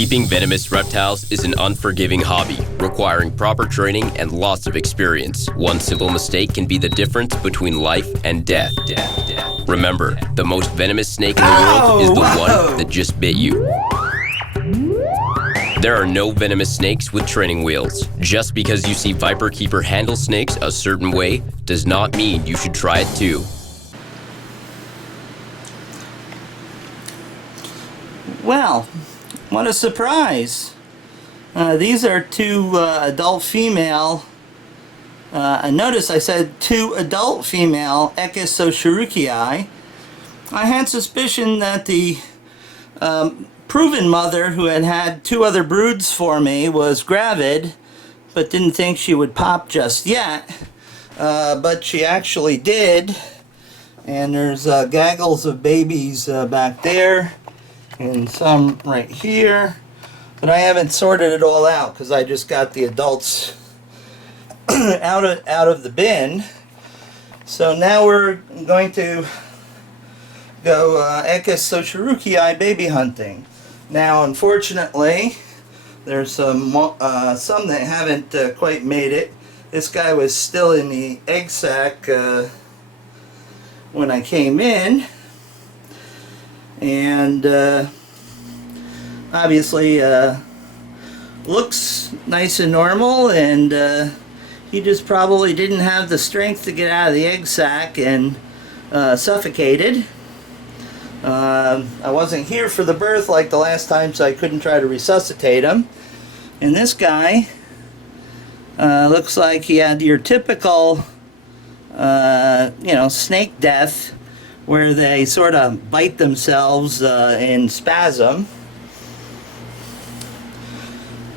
Keeping venomous reptiles is an unforgiving hobby, requiring proper training and lots of experience. One simple mistake can be the difference between life and death. Remember, the most venomous snake in the world is the one that just bit you. There are no venomous snakes with training wheels. Just because you see Viperkeeper handle snakes a certain way does not mean you should try it too. Well, what a surprise. These are two adult female, notice I said two adult female Echis I. I had suspicion that the proven mother who had had two other broods for me was gravid, but didn't think she would pop just yet. But she actually did. And there's gaggles of babies back there. And some right here, but I haven't sorted it all out because I just got the adults out of the bin. So now we're going to go Echis I baby hunting. Now, unfortunately, there's some that haven't quite made it. This guy was still in the egg sac when I came in. And obviously looks nice and normal, and he just probably didn't have the strength to get out of the egg sac and suffocated. I wasn't here for the birth like the last time, so I couldn't try to resuscitate him. And this guy looks like he had your typical snake death, where they sort of bite themselves in spasm.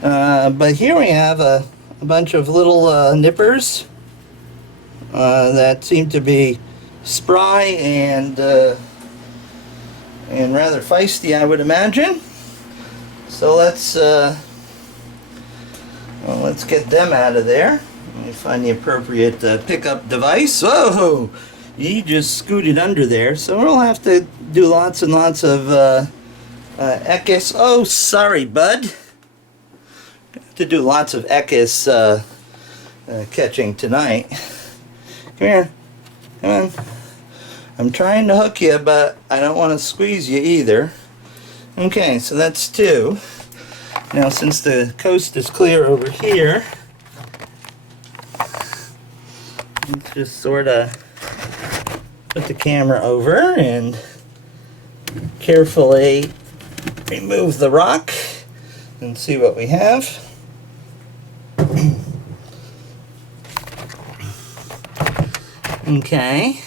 But here we have a bunch of little nippers that seem to be spry and rather feisty, I would imagine. So let's get them out of there. Let me find the appropriate pickup device. Whoa! He just scooted under there, so we'll have to do lots and lots of Echis. Oh, sorry, bud. Have to do lots of Echis catching tonight. Come here. Come on. I'm trying to hook you, but I don't want to squeeze you either. Okay, so that's two. Now, since the coast is clear over here, let's just sort of put the camera over and carefully remove the rock and see what we have. Okay.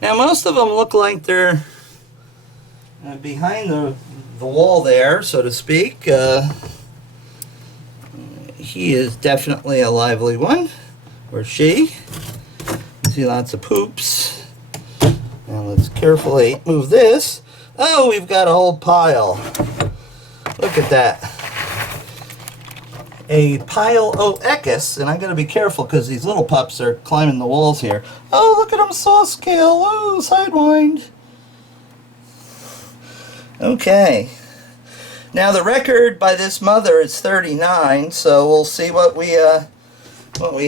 Now most of them look like they're behind the wall there, so to speak. He is definitely a lively one, or she. See lots of poops. Now let's carefully move this. Oh, we've got a whole pile. Look at that. A pile of Echis, and I gotta be careful because these little pups are climbing the walls here. Oh, look at them saw scale. Oh, sidewind. Okay. Now the record by this mother is 39, so we'll see what we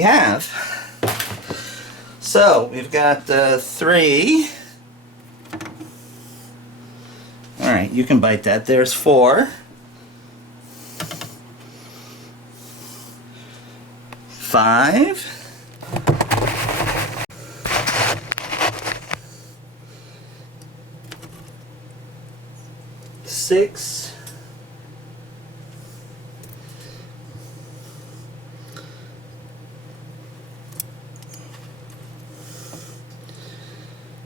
have. So we've got 3. All right, you can bite that. There's 4. 5. 6.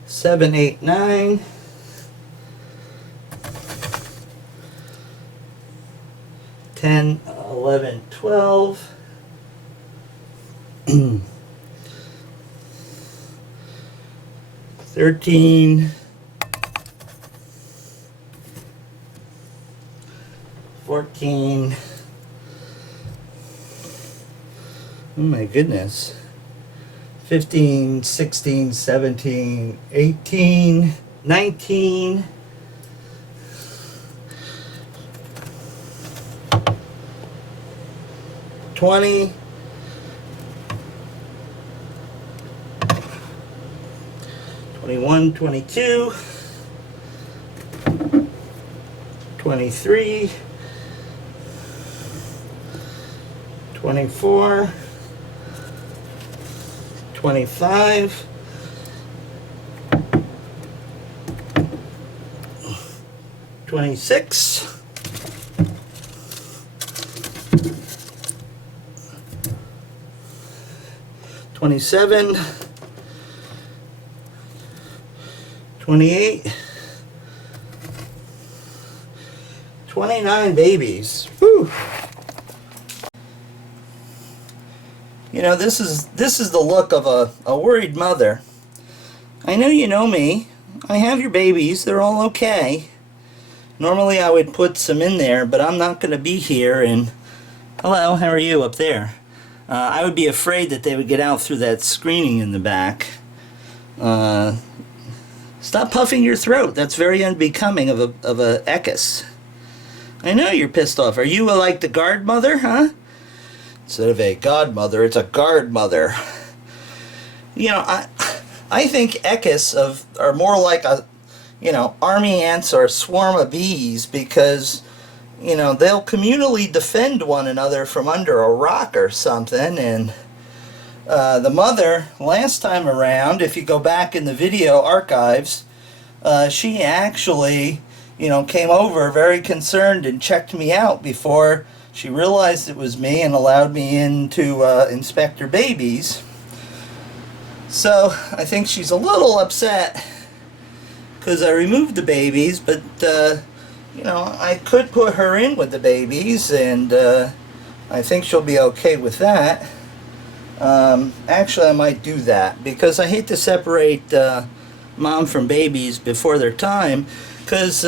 7, 8, 9. 10, 11, 12. 13. 14. Oh my goodness. 15, 16, 17, 18, 19, 20, 21, 22, 23, 24, 25, 26, 27, 28, 29 babies. Whew. You know, this is the look of a worried mother. I know you know me. I have your babies. They're all okay. Normally I would put some in there, but I'm not going to be here. And hello, how are you up there? I would be afraid that they would get out through that screening in the back. Stop puffing your throat. That's very unbecoming of a Echis. I know you're pissed off. Are you like the guard mother, huh? Instead of a godmother, it's a guard mother. You know, I think Echis are more like a, you know, army ants or a swarm of bees, because, you know, they'll communally defend one another from under a rock or something. And the mother, last time around, if you go back in the video archives, she actually, you know, came over very concerned and checked me out before she realized it was me and allowed me in to inspect her babies. So I think she's a little upset because I removed the babies, but you know, I could put her in with the babies, and I think she'll be okay with that. Actually, I might do that because I hate to separate mom from babies before their time, because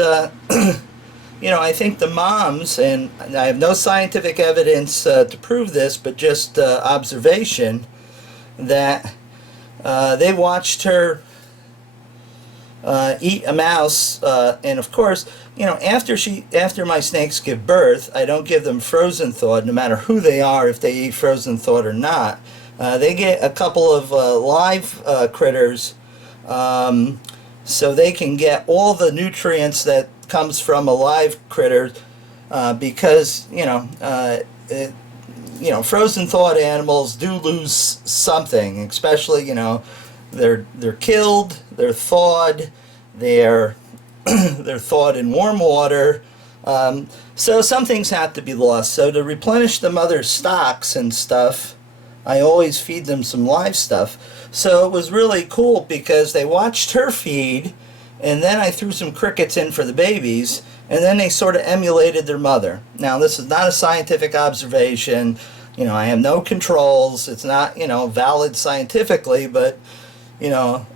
you know, I think the moms, and I have no scientific evidence to prove this, but just observation, that they watched her eat a mouse, and of course, you know, after my snakes give birth, I don't give them frozen thawed, no matter who they are, if they eat frozen thawed or not. They get a couple of live critters, so they can get all the nutrients that comes from a live critter, because you know, frozen thawed animals do lose something, especially, you know, they're killed, they're thawed, they're thawed in warm water, so some things have to be lost. So to replenish the mother's stocks and stuff, I always feed them some live stuff. So it was really cool because they watched her feed, and then I threw some crickets in for the babies, and then they sort of emulated their mother. Now, this is not a scientific observation. You know, I have no controls. It's not, you know, valid scientifically, but, you know,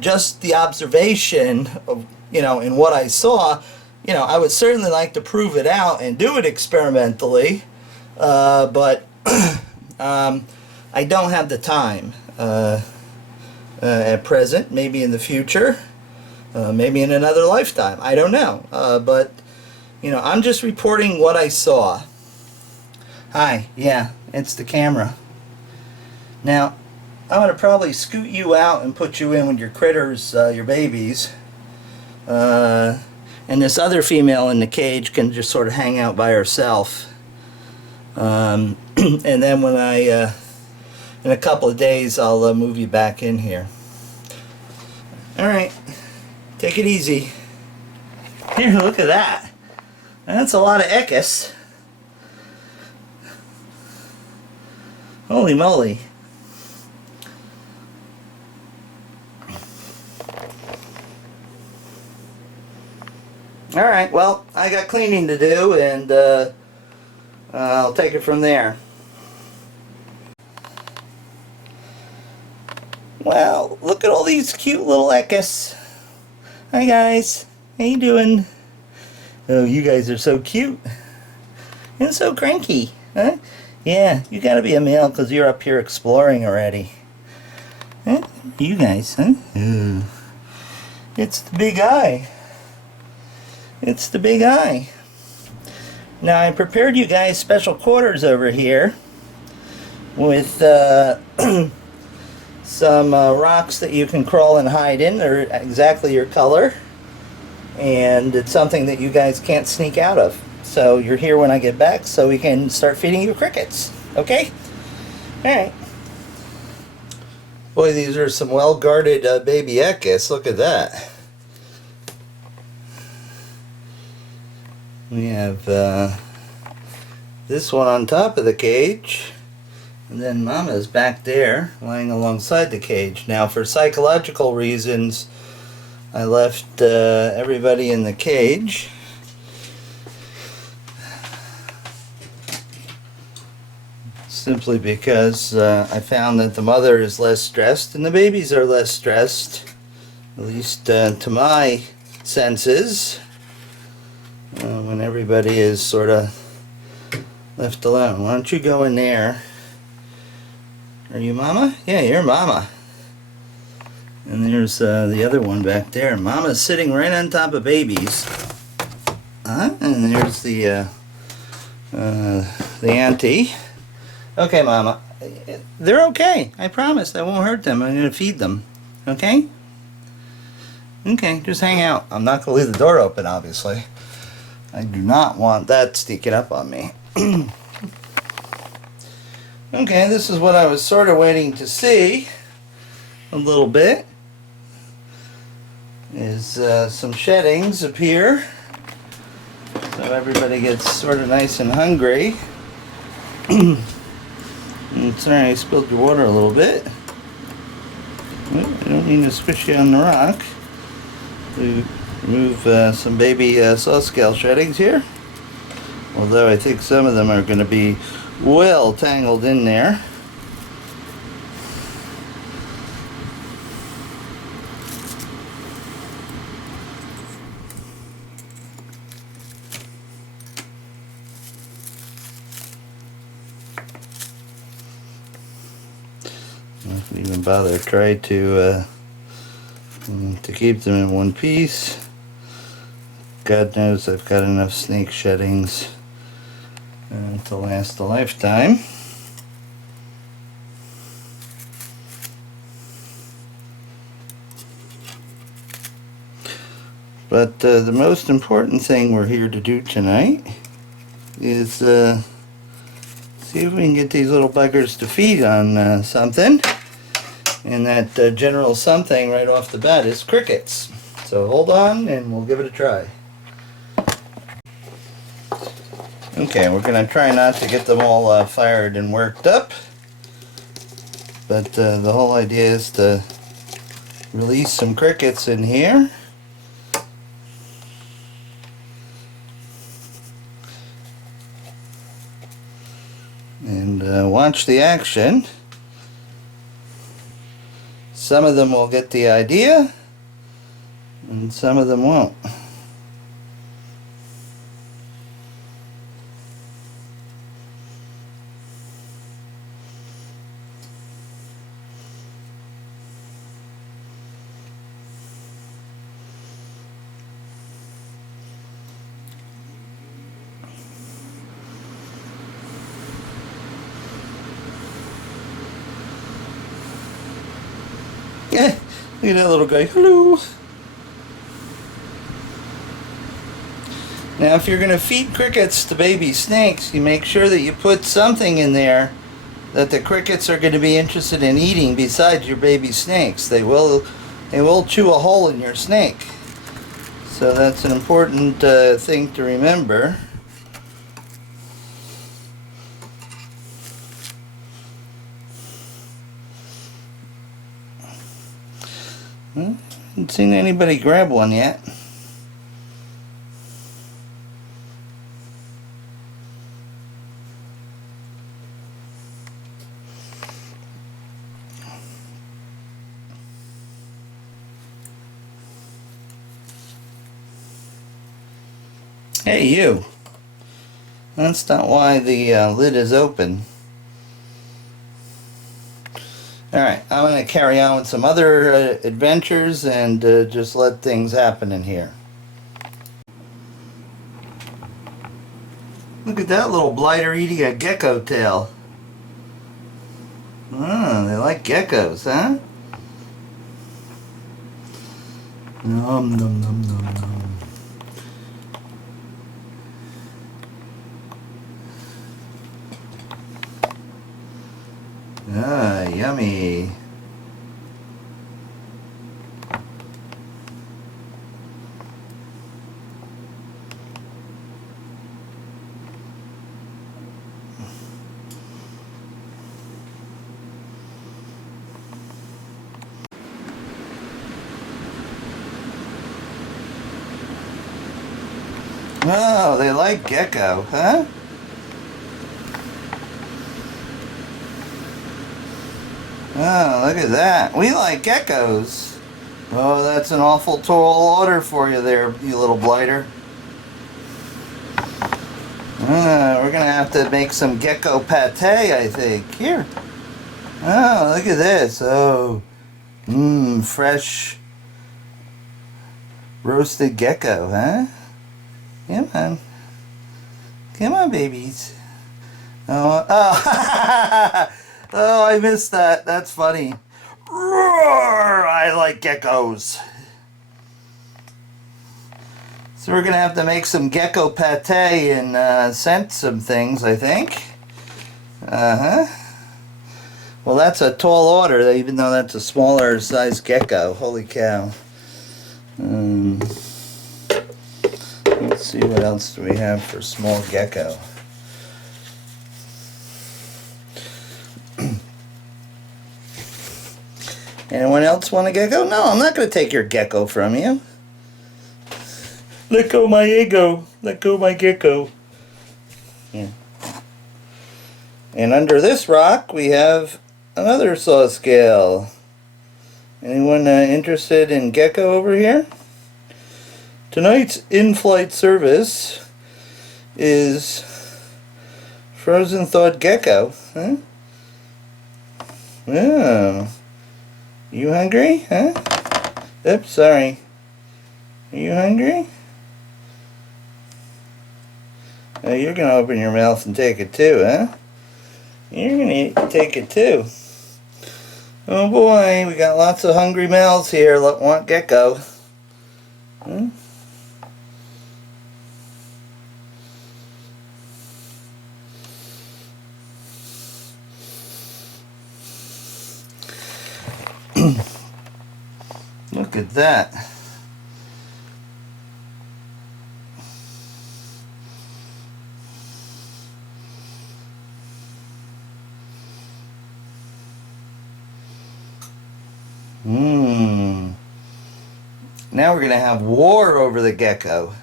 just the observation of, you know, in what I saw, you know, I would certainly like to prove it out and do it experimentally, but I don't have the time at present. Maybe in the future. Maybe in another lifetime. I don't know. But, you know, I'm just reporting what I saw. Hi. Yeah, it's the camera. Now, I'm going to probably scoot you out and put you in with your critters, your babies. And this other female in the cage can just sort of hang out by herself. And then when in a couple of days, I'll move you back in here. All right. Take it easy. Here, look at that. That's a lot of Echis. Holy moly. Alright, well, I got cleaning to do, and I'll take it from there. Wow, look at all these cute little Echis. Hi guys, how you doing? Oh, you guys are so cute and so cranky, huh? Yeah, you gotta be a male because you're up here exploring already. Huh? You guys, huh? Ooh. It's the big eye. It's the big eye. Now I prepared you guys special quarters over here with some rocks that you can crawl and hide in. They're exactly your color, and it's something that you guys can't sneak out of. So you're here when I get back so we can start feeding you crickets. Okay? Alright. Boy, these are some well-guarded baby Echis. Look at that. We have this one on top of the cage, and then Mama's back there lying alongside the cage. Now, for psychological reasons, I left everybody in the cage. Simply because I found that the mother is less stressed and the babies are less stressed, at least to my senses, when everybody is sort of left alone. Why don't you go in there? Are you Mama? Yeah, you're Mama. And there's the other one back there. Mama's sitting right on top of babies. And there's the auntie. Okay, Mama. They're okay. I promise. I won't hurt them. I'm going to feed them. Okay? Okay, just hang out. I'm not going to leave the door open, obviously. I do not want that sneaking up on me. Okay, this is what I was sort of waiting to see a little bit. Is some sheddings appear. So everybody gets sort of nice and hungry. Sorry, I spilled your water a little bit. I don't mean to squish you on the rock. We remove some baby saw scale sheddings here. Although I think some of them are going to be well tangled in there. Don't even bother try to keep them in one piece. God knows I've got enough snake sheddings to last a lifetime. But the most important thing we're here to do tonight is see if we can get these little buggers to feed on something. And that general something right off the bat is crickets. So hold on and we'll give it a try. Okay, we're going to try not to get them all fired and worked up. But the whole idea is to release some crickets in here. And watch the action. Some of them will get the idea, and some of them won't. Look at that little guy. Hello. Now, if you're going to feed crickets to baby snakes, you make sure that you put something in there that the crickets are going to be interested in eating besides your baby snakes. They will chew a hole in your snake. So that's an important thing to remember. Haven't seen anybody grab one yet. Hey, you. That's not why the lid is open. Alright, I'm going to carry on with some other adventures and just let things happen in here. Look at that little blighter eating a gecko tail. Oh, they like geckos, huh? Nom nom nom nom nom. Ah, yummy. Oh, they like gecko, huh? Oh, look at that. We like geckos. Oh, that's an awful tall order for you there, you little blighter. We're going to have to make some gecko pate, I think. Here. Oh, look at this. Oh, fresh roasted gecko, huh? Come on. Come on, babies. Oh, oh. Oh, I missed that. That's funny. Roar! I like geckos. So we're going to have to make some gecko pate and scent some things, I think. Uh-huh. Well, that's a tall order, even though that's a smaller size gecko. Holy cow. Let's see, what else do we have for small gecko? Anyone else want a gecko? No, I'm not going to take your gecko from you. Let go my ego. Let go my gecko. Yeah. And under this rock we have another saw scale. Anyone interested in gecko over here? Tonight's in-flight service is frozen thawed gecko. Huh? Oh. You hungry? Huh? Oops, sorry. Are you hungry? Oh, you're going to open your mouth and take it too, huh? You're going to take it too. Oh boy, we got lots of hungry mouths here that want gecko. Hmm? Look at that. Now we're going to have war over the gecko.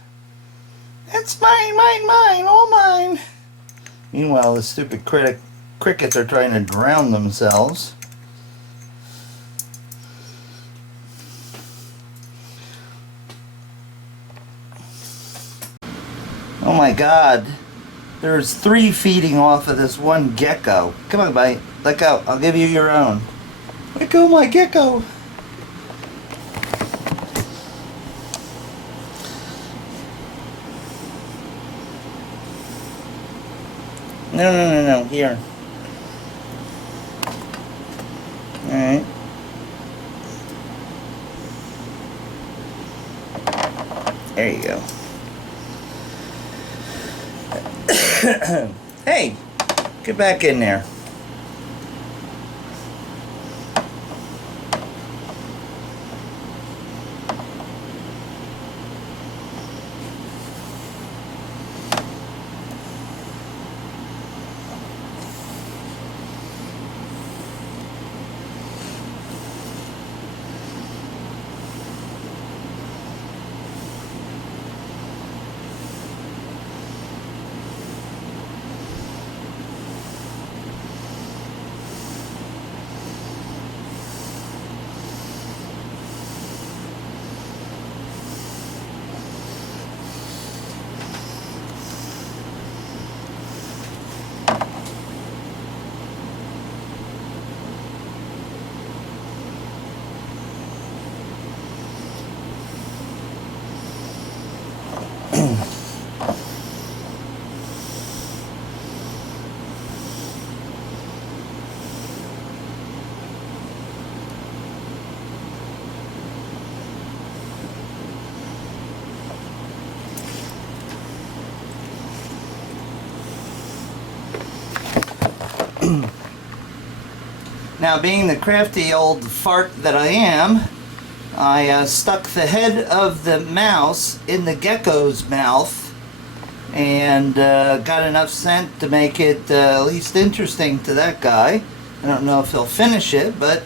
It's mine, mine, mine, all mine. Meanwhile, the stupid crickets are trying to drown themselves. Oh my God. There's 3 feeding off of this one gecko. Come on, buddy. Let go. I'll give you your own. Let go, my gecko. No, no, no, no. Here. Alright. There you go. Hey, get back in there. Now, being the crafty old fart that I am, I stuck the head of the mouse in the gecko's mouth and got enough scent to make it at least interesting to that guy. I don't know if he'll finish it, but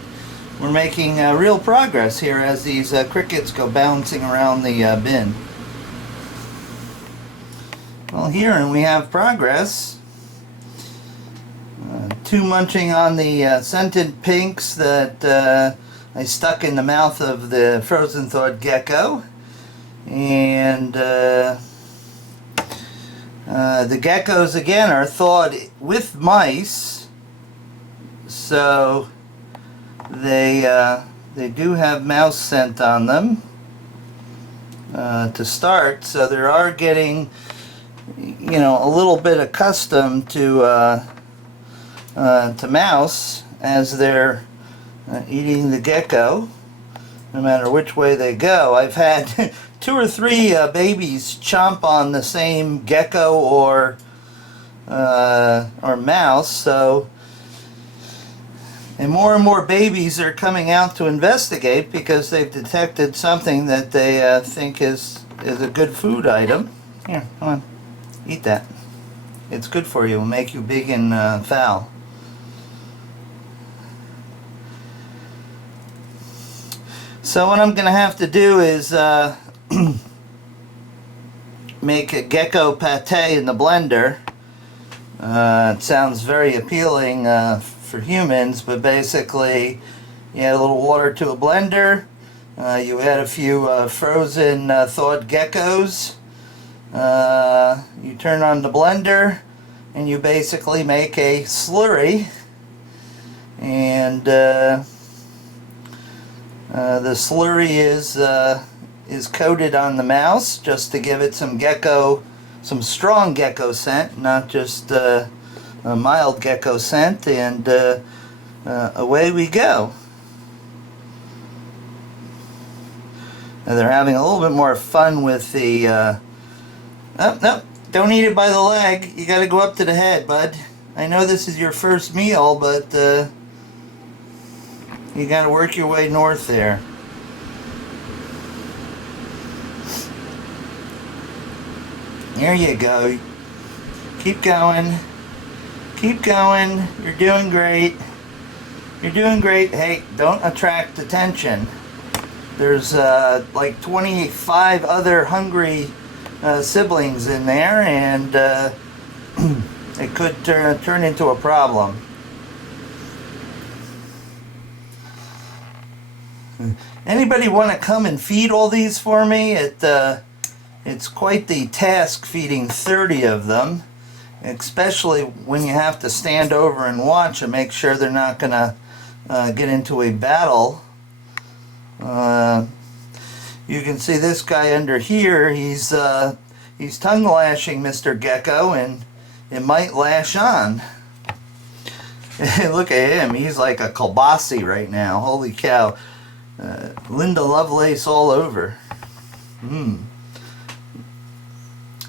we're making real progress here as these crickets go bouncing around the bin. Well, here we have progress. Two munching on the scented pinks that I stuck in the mouth of the frozen thawed gecko. And the geckos again are thawed with mice, so they do have mouse scent on them to start, so they are getting, you know, a little bit accustomed to mouse as they're eating the gecko, no matter which way they go. I've had 2 or 3 babies chomp on the same gecko or mouse, so, and more babies are coming out to investigate because they've detected something that they think is a good food item. Here, come on, eat that. It's good for you. It'll make you big and foul. So what I'm going to have to do is make a gecko pate in the blender. It sounds very appealing for humans, but basically you add a little water to a blender, you add a few frozen thawed geckos, you turn on the blender, and you basically make a slurry. And the slurry is coated on the mouse just to give it some strong gecko scent, not just a mild gecko scent, and away we go. Now they're having a little bit more fun with the oh, no, don't eat it by the leg, you got to go up to the head, bud. I know this is your first meal, but you got to work your way north there. There you go. Keep going. Keep going. You're doing great. You're doing great. Hey, don't attract attention. There's like 25 other hungry siblings in there, and it could turn into a problem. Anybody want to come and feed all these for me? It's quite the task feeding 30 of them, especially when you have to stand over and watch and make sure they're not going to get into a battle. You can see this guy under here, he's tongue lashing Mr. Gecko, and it might lash on. Look at him, he's like a kielbasa right now, holy cow. Linda Lovelace all over.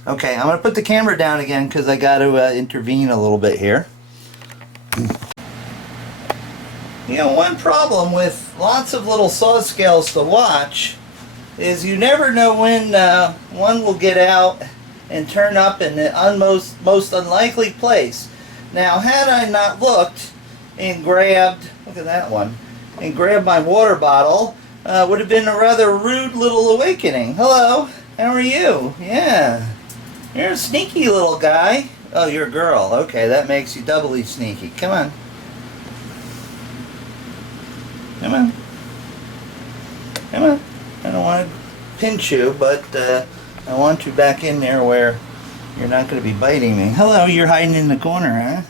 Okay, I'm going to put the camera down again because I got to intervene a little bit here. You know, one problem with lots of little saw scales to watch is you never know when one will get out and turn up in the most unlikely place. Now, had I not looked and grabbed, look at that one, and grabbed my water bottle, would have been a rather rude little awakening. Hello, how are you? Yeah, you're a sneaky little guy. Oh, you're a girl. Okay, that makes you doubly sneaky. Come on. Come on. Come on. I don't want to pinch you, but I want you back in there where you're not going to be biting me. Hello, you're hiding in the corner, huh?